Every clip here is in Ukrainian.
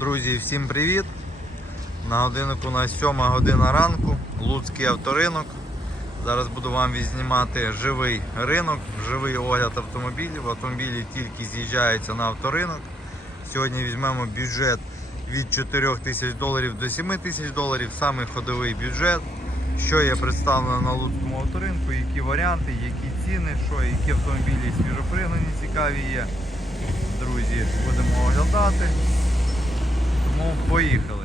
Друзі, всім привіт! На годиннику у нас 7 година ранку, Луцький авторинок. Зараз буду вам відзнімати живий ринок, живий огляд автомобілів. Автомобілі тільки з'їжджаються на авторинок. Сьогодні візьмемо бюджет від 4 тисяч доларів до 7 тисяч доларів, самий ходовий бюджет. Що є представлено на Луцькому авторинку, які варіанти, які ціни, що, які автомобілі свіжопригнані цікаві є. Друзі, будемо оглядати. Тому поїхали.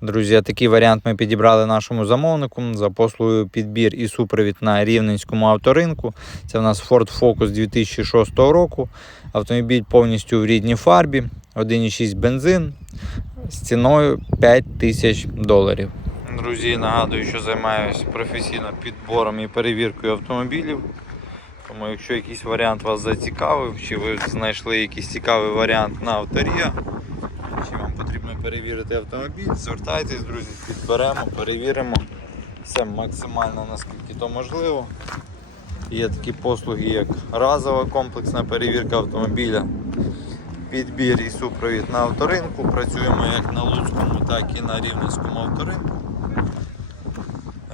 Друзі, такий варіант ми підібрали нашому замовнику за послугою підбір і супровід на рівненському авторинку. Це в нас Ford Focus 2006 року. Автомобіль повністю в рідній фарбі, 1,6 бензин з ціною 5 тисяч доларів. Друзі, нагадую, що займаюся професійно підбором і перевіркою автомобілів. Тому якщо якийсь варіант вас зацікавив, чи ви знайшли якийсь цікавий варіант на авторія, чи вам потрібно перевірити автомобіль, звертайтесь, друзі, підберемо, перевіримо. Все максимально наскільки то можливо. Є такі послуги, як разова комплексна перевірка автомобіля, підбір і супровід на авторинку. Працюємо як на Луцькому, так і на Рівненському авторинку.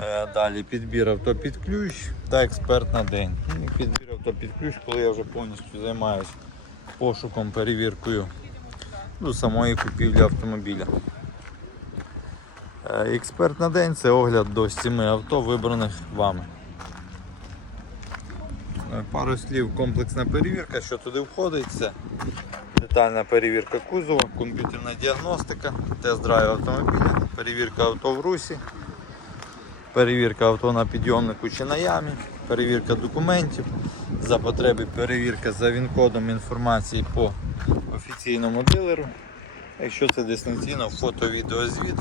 Е, Далі підбір авто під ключ та експерт на день. Ну, Підбір авто під ключ, коли я вже повністю займаюся пошуком, перевіркою ну, самої купівлі автомобіля. Е, Експерт на день це огляд до 7 авто, вибраних вами. Е, Пару слів комплексна перевірка, що туди входить, це детальна перевірка кузова, комп'ютерна діагностика, тест-драйв автомобіля, перевірка авто в русі, перевірка авто на підйомнику чи на ямі, перевірка документів, за потреби перевірка за він-кодом інформації по офіційному дилеру. Якщо це дистанційно, фото-відеозвіт,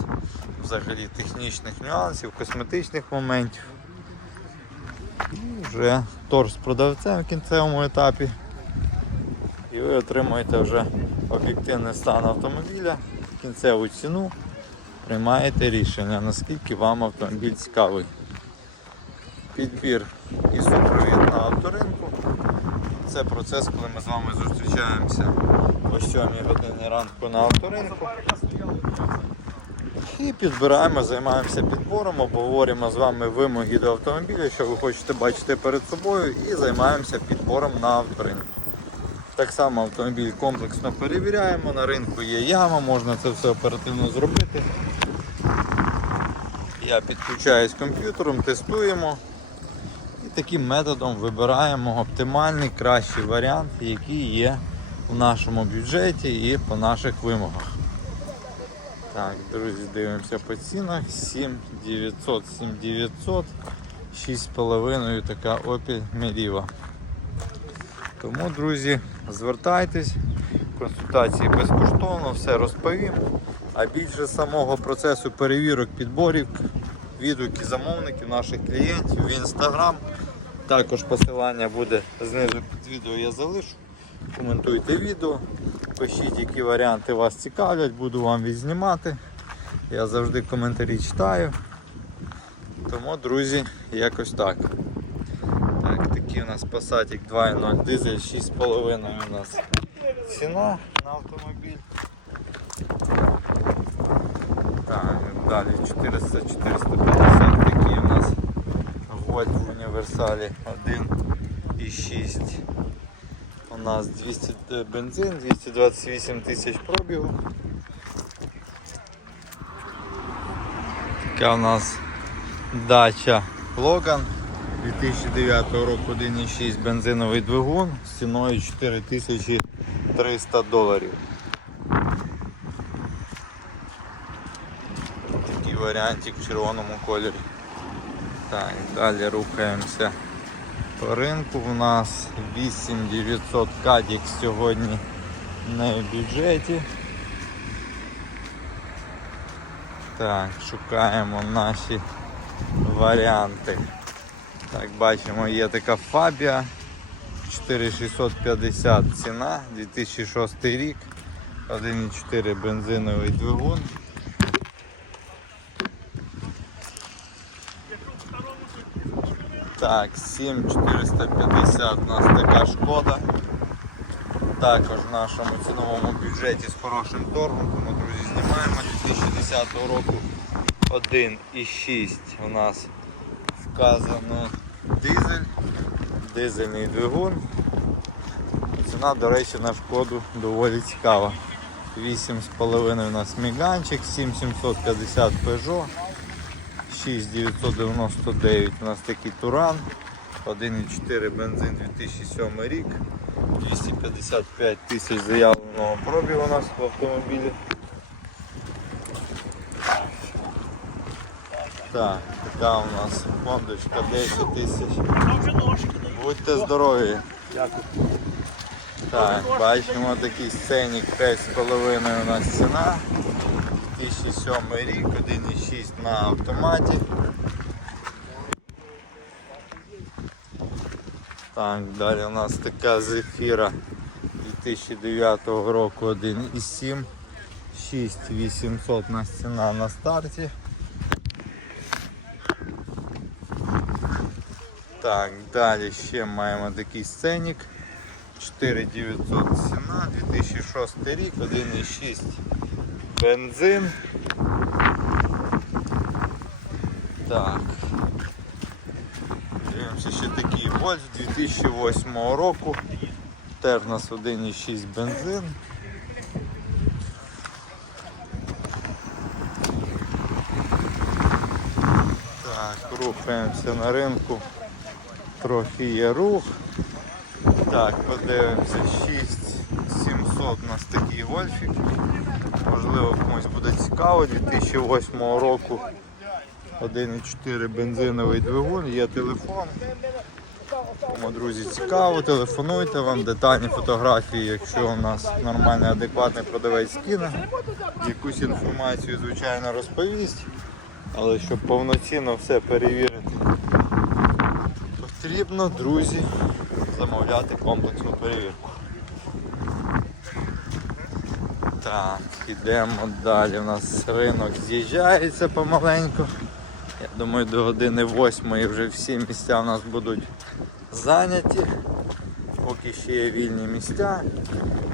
взагалі технічних нюансів, косметичних моментів. І вже торг з продавцем в кінцевому етапі. І ви отримуєте вже об'єктивний стан автомобіля, кінцеву ціну, приймаєте рішення, наскільки вам автомобіль цікавий. Підбір і супровід на авторинку. Це процес, коли ми з вами зустрічаємося о 7 годині ранку на авторинку. І підбираємо, займаємося підбором, обговорюємо з вами вимоги до автомобіля, що ви хочете бачити перед собою, і займаємося підбором на авторинку. Так само автомобіль комплексно перевіряємо, на ринку є яма, можна це все оперативно зробити. Я підключаюсь комп'ютером, тестуємо і таким методом вибираємо оптимальний кращий варіант, який є в нашому бюджеті і по наших вимогах. Так, друзі, дивимося по цінах. 7900, 7900, 6,5 така Opel Meriva. Тому, друзі, звертайтесь, консультації безкоштовно, все розповім. А більше самого процесу перевірок, підборів, відгуки замовників, наших клієнтів в інстаграм. Також посилання буде знизу під відео я залишу. Коментуйте відео, пишіть, які варіанти вас цікавлять, буду вам відзнімати. Я завжди коментарі читаю. Тому, друзі, якось так. Так, такий у нас Passat 2.0 дизель 6,5 у нас ціна на автомобіль. Так, далі 400-450 такий у нас Гольф в універсалі 1,6. Нас 200 бензин, 228 тисяч пробігу. Така у нас дача Логан 2009 року 1,6 бензиновий двигун з ціною 4300 доларів. Такий варіантик в червоному кольорі. Так, далі рухаємося ринку. У нас 8900 кадік сьогодні в бюджеті. Так, шукаємо наші варіанти. Так, бачимо, є така Фабія 4650 ціна, 2006 рік, 1,4 бензиновий двигун. Так, 7450 у нас така шкода. також в нашому ціновому бюджеті з хорошим торгом. Тому, друзі, знімаємо 2010 року 1,6 у нас вказано дизель, дизельний двигун. Ціна, до речі, на шкоду доволі цікава. 8,5 у нас міганчик, 7750 Peugeot, 6999 у нас такий Туран, 1,4 бензин 2007 рік, 255 тисяч заявленого пробігу у нас в автомобілі. Так, така у нас фондочка 10 тисяч. Будьте здорові. Так, бачимо такий сценік 5,5 у нас ціна. 2007 рік, 1,6 на автоматі. Так, далі у нас така зефіра 2009 року 1,7. 6800 у нас ціна на старті. Так, далі ще маємо такий сценік. 4900 ціна, 2006 рік, 1,6 бензин. Так. Дивимося ще такий Вольф 2008 року. Теж у нас 1,6 бензин. Так, рухаємося на ринку. Трохи є рух. Так, подивимося, 6700 у нас такий гольфік. Можливо комусь буде цікаво, 2008 року 1,4 бензиновий двигун, є телефон. Кому, друзі, цікаво, телефонуйте вам детальні фотографії, якщо у нас нормальний, адекватний продавець скине. Якусь інформацію, звичайно, розповість, але щоб повноцінно все перевірити, потрібно, друзі, замовляти комплексну перевірку. Так, ідемо далі. У нас ринок з'їжджається помаленьку. Я думаю, до години восьмої вже всі місця у нас будуть зайняті. Поки ще є вільні місця.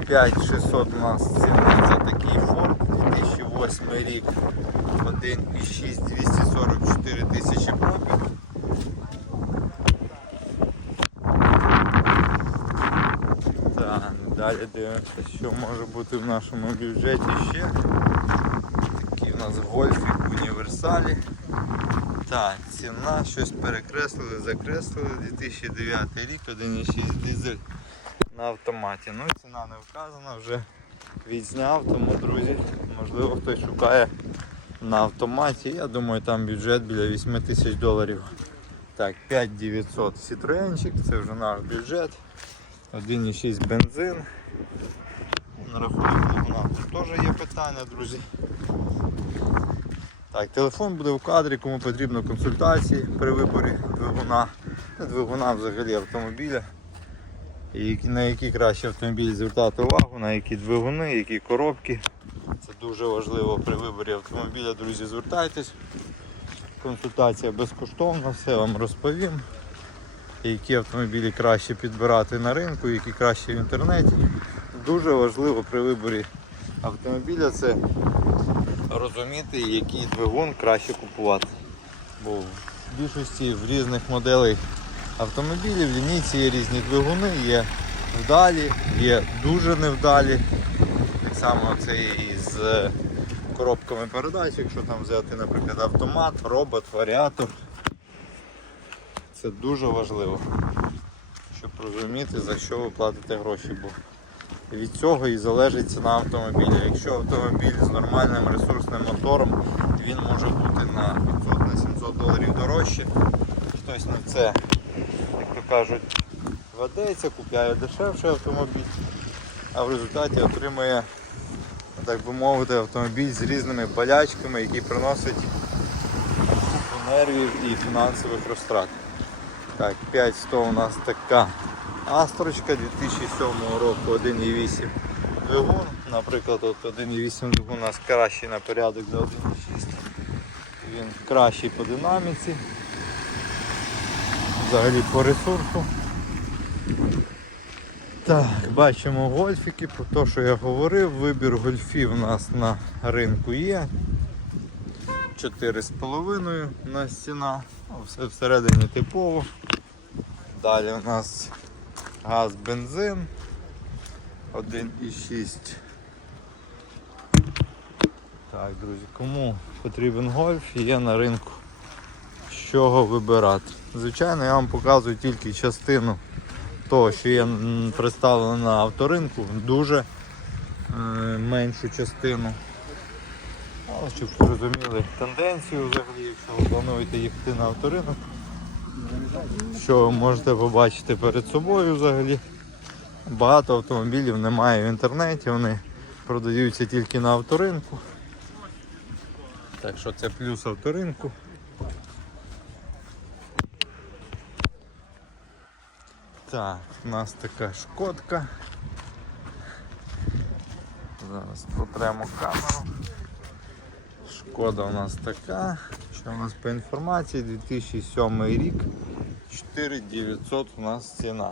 5600 у нас ціна за такий Ford 2008 рік. 1,6 244 тисячі пробіг. Так, далі дивимося, що може бути в нашому бюджеті ще. Такі у нас гольфік в універсалі. Так, ціна, щось перекреслили, закреслили. 2009 рік, 1,6 дизель на автоматі. Ну ціна не вказана, вже відзняв, тому друзі, можливо хтось шукає на автоматі. Я думаю там бюджет біля 8 тисяч доларів. Так, 5900 Citroenчик, це вже наш бюджет. 1,6 бензин. На рахунок двигуна тут теж є питання, друзі. Так, телефон буде в кадрі, кому потрібно консультації при виборі двигуна. Двигуна взагалі автомобіля. І на які краще автомобіль звертати увагу, на які двигуни, які коробки. Це дуже важливо при виборі автомобіля, друзі, звертайтесь. Консультація безкоштовна, все вам розповім. Які автомобілі краще підбирати на ринку, які краще в інтернеті. Дуже важливо при виборі автомобіля це розуміти, який двигун краще купувати. Бо в більшості в різних моделей автомобілів, в лінійці є різні двигуни, є вдалі, є дуже невдалі. Так само це і з коробками передач, якщо там взяти, наприклад, автомат, робот, варіатор. Це дуже важливо, щоб розуміти, за що ви платите гроші. Бо від цього і залежить ціна автомобіля. Якщо автомобіль з нормальним ресурсним мотором, він може бути на 500 на 700 доларів дорожче. Хтось на це, як то кажуть, ведеться, купляє дешевший автомобіль, а в результаті отримує, так би мовити, автомобіль з різними болячками, які приносять купу нервів і фінансових розтрат. Так, 500 у нас така Астрочка 2007 року 1,8 двигун. Наприклад, от 1,8 двигун у нас кращий на порядок за 1,6. Він кращий по динаміці. Взагалі по ресурсу. Так, бачимо гольфіки, про те, що я говорив, вибір гольфів у нас на ринку є. 4,5 на стіна, все всередині типово. Далі у нас газ, бензин 1,6. Так, друзі, кому потрібен гольф, є на ринку з чого вибирати. Звичайно, я вам показую тільки частину того, що є представлено на авторинку, дуже е, меншу частину. Але щоб ви розуміли тенденцію взагалі, якщо ви плануєте їхати на авторинок, що можете побачити перед собою взагалі. Багато автомобілів немає в інтернеті, вони продаються тільки на авторинку. Так що це плюс авторинку. Так, у нас така шкодка. Зараз потремо камеру. Шкода у нас така. Що у нас по інформації 2007 рік 4900 у нас ціна.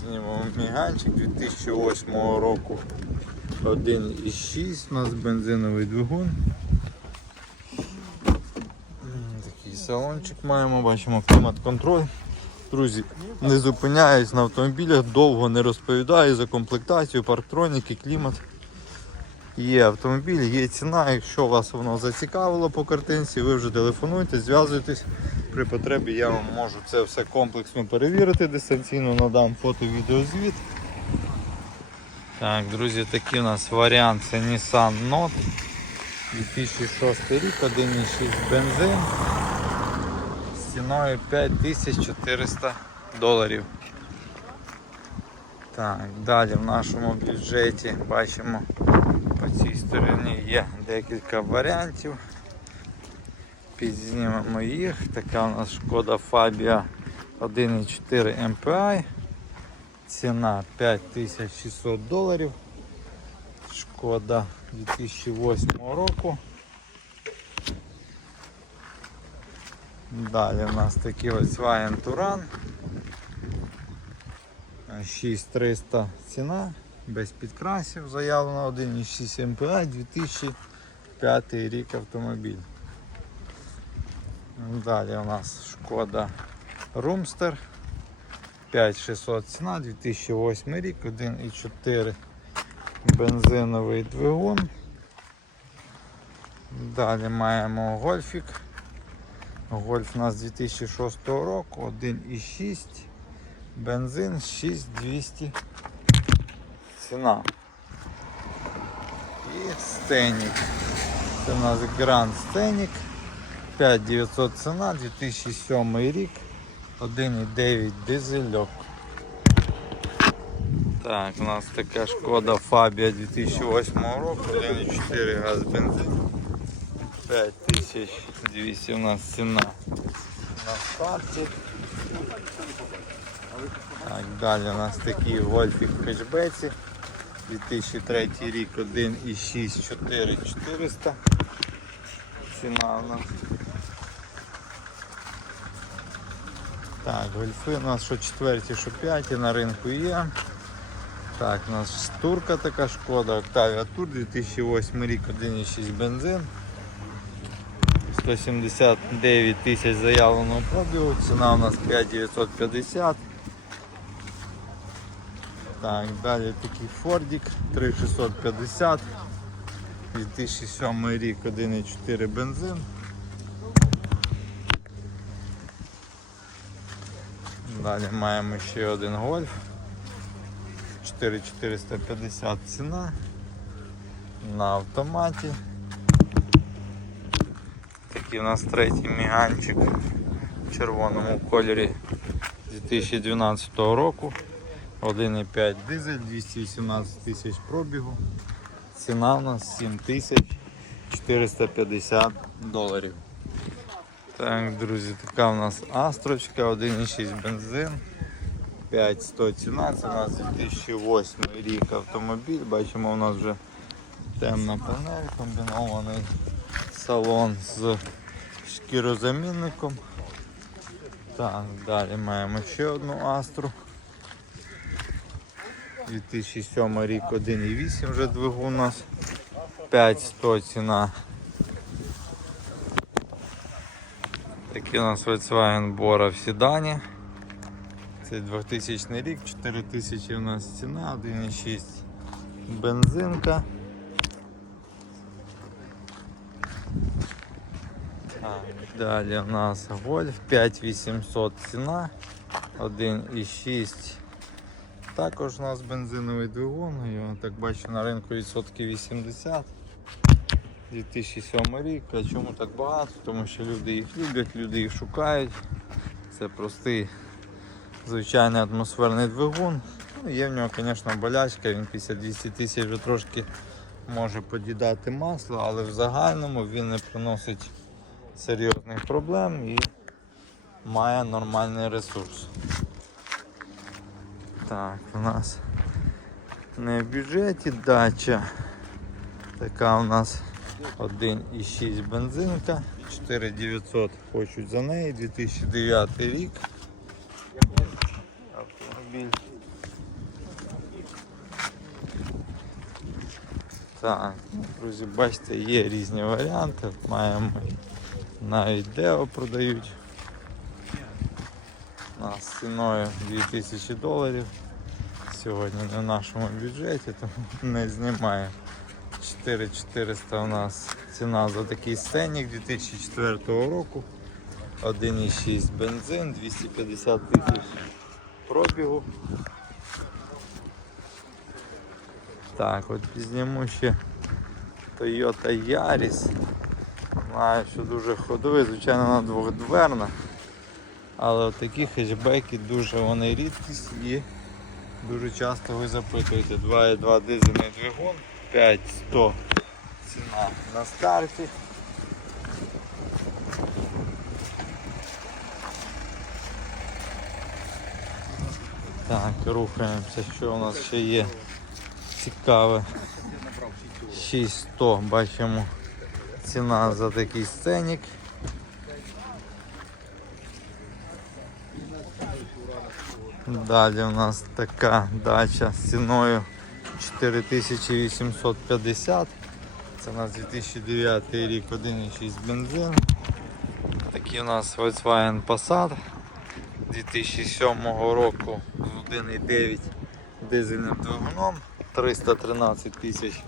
Знімемо міганчик 2008 року 1,6 у нас бензиновий двигун. Такий салончик маємо, бачимо клімат-контроль. Друзі, не зупиняюсь на автомобілях, довго не розповідаю за комплектацію, парктроніки, клімат. Є автомобіль, є ціна. Якщо вас воно зацікавило по картинці, ви вже телефонуйте, зв'язуйтесь. При потребі я вам можу це все комплексно перевірити дистанційно, надам фото відеозвіт. Так, друзі, такий у нас варіант це Nissan Note 2006 рік, 1,6 бензин з ціною 5400 доларів. Так, далі в нашому бюджеті бачимо по цій стороні є декілька варіантів. Підзнімемо їх. Така у нас шкода Fabia 1,4 MPI. Ціна 5600 доларів. Шкода 2008 року. Далі у нас такий ось Wagen Touran. 6300 ціна, без підкрасів, заявлено 1,6 MPI 2005 рік автомобіль. Далі у нас шкода Румстер 5600 ціна, 2008 рік, 1,4 бензиновий двигун. Далі маємо гольфік. Гольф у нас 2006 року, 1,6 бензин 6200 ціна. І стенік. Це у нас Grand Scenic 5900 ціна, 2007 рік, 1,9 дизельок. Так, у нас така шкода Фабія 2008 року, 1,4 газ бензин. 5200 у нас ціна на старті. Так, далі у нас такий гольфік в хетчбеці. 2003 рік 1,6 4400. Ціна у нас. Так, гольфи у нас що четверті, що п'яті на ринку є. Так, у нас турка така шкода, Octavia Tour 2008 рік 1,6 бензин. 179 тисяч заявленого пробігу, ціна у нас 5950. Так, далі такий Фордік 3650. 2007 рік 1,4 бензин. Далі маємо ще один гольф. 4450 ціна на автоматі. Такий у нас третій міганчик в червоному кольорі 2012 року. 1,5 дизель, 218 тисяч пробігу. Ціна у нас 7450 доларів. Так, друзі, така у нас астрочка, 1,6 бензин. 5100 ціна, це у нас 2008 рік автомобіль. Бачимо, у нас вже темна панель, комбінований салон з шкірозамінником. Так, далі маємо ще одну астру 2007 рік 1,8 вже двигун у нас. 5100 ціна. Такий у нас Volkswagen Bora в седані. Це 2000 рік, 4000 у нас ціна, 1,6 бензинка. Далі у нас Golf 5800 ціна, 1,6. Також у нас бензиновий двигун, його так бачу на ринку відсотків 80. 2007 рік. А чому так багато? Тому що люди їх люблять, люди їх шукають. Це простий звичайний атмосферний двигун. Ну, є в нього, звісно, болячка, він після 200 тисяч вже трошки може подідати масло, але в загальному він не приносить серйозних проблем і має нормальний ресурс. Так, у нас не в бюджеті дача. Така у нас 1,6 бензинка, 4900 хочуть за неї, 2009 рік. Автомобіль. Так, ну, друзі, бачите, є різні варіанти. Маємо навіть део продають. Нас ціною 2000 доларів. Сьогодні в нашому бюджеті, тому не знімаю. 4400 у нас ціна за такий сценік 2004 року. 1,6 бензин, 250 тисяч пробігу. Так, от зніму ще Toyota Yaris. Знаю, що дуже ходовий, звичайно, вона двохдверна. Але такі хетчбеки дуже вони рідкість і дуже часто ви запитуєте. 2,2 дизельний двигун, 5100 ціна на старті. Так, рухаємося, що у нас ще є цікаве. 6100 бачимо ціна за такий сценік. Далі у нас така дача з ціною 4850. Це у нас 2009 рік 1,6 бензин. Такий у нас Volkswagen Passat 2007 року з 1,9 дизельним двигуном, 313 тисяч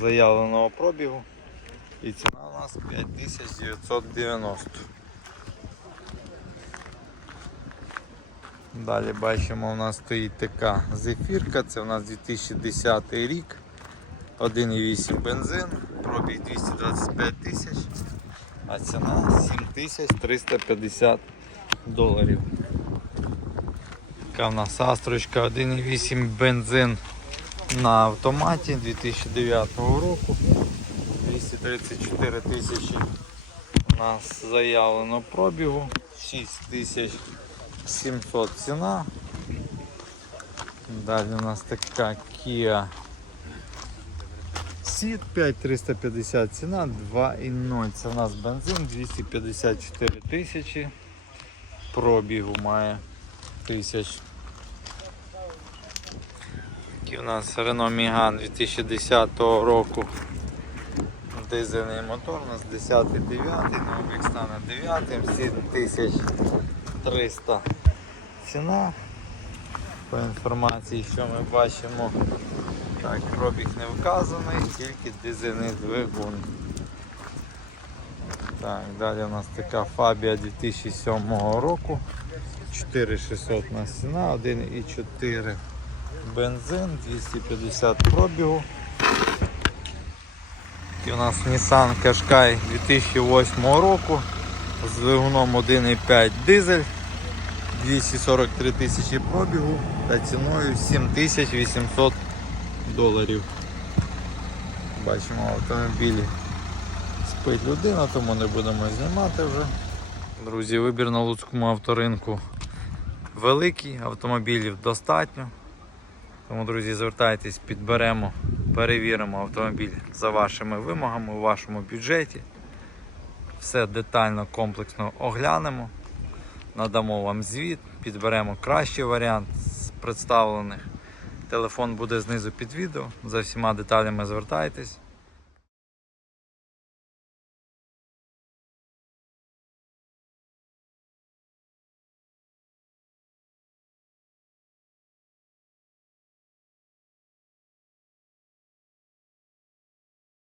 заявленого пробігу і ціна у нас 5990. Далі бачимо, у нас стоїть така зефірка, це у нас 2010 рік, 1,8 бензин, пробіг 225 тисяч, а ціна 7350 доларів. Така в нас астрочка 1,8 бензин на автоматі 2009 року. 234 тисячі у нас заявлено пробігу, 6700 ціна. Далі у нас така Kia Ceed 5350 ціна, 2,0. Це у нас бензин 254 тисячі. Пробігу має тисяч. Такий у нас Renault Megane 2010 року. Дизельний мотор у нас 10 9 на облік стане 9 7300 ціна. По інформації, що ми бачимо, так, пробіг не вказаний, тільки дизельний двигун. Так, далі у нас така Фабія 2007 року. 4600 у нас ціна, 1,4 бензин, 250 пробігу. І у нас Nissan Qashqai 2008 року з двигуном 1,5 дизель, 243 тисячі пробігу та ціною 7800 доларів. Бачимо автомобілі спить людина, тому не будемо знімати вже. Друзі, вибір на Луцькому авторинку великий, автомобілів достатньо. Тому, друзі, звертайтесь, підберемо, перевіримо автомобіль за вашими вимогами у вашому бюджеті. Все детально, комплексно оглянемо, надамо вам звіт, підберемо кращий варіант з представлених Телефон буде знизу під відео. За всіма деталями звертайтесь.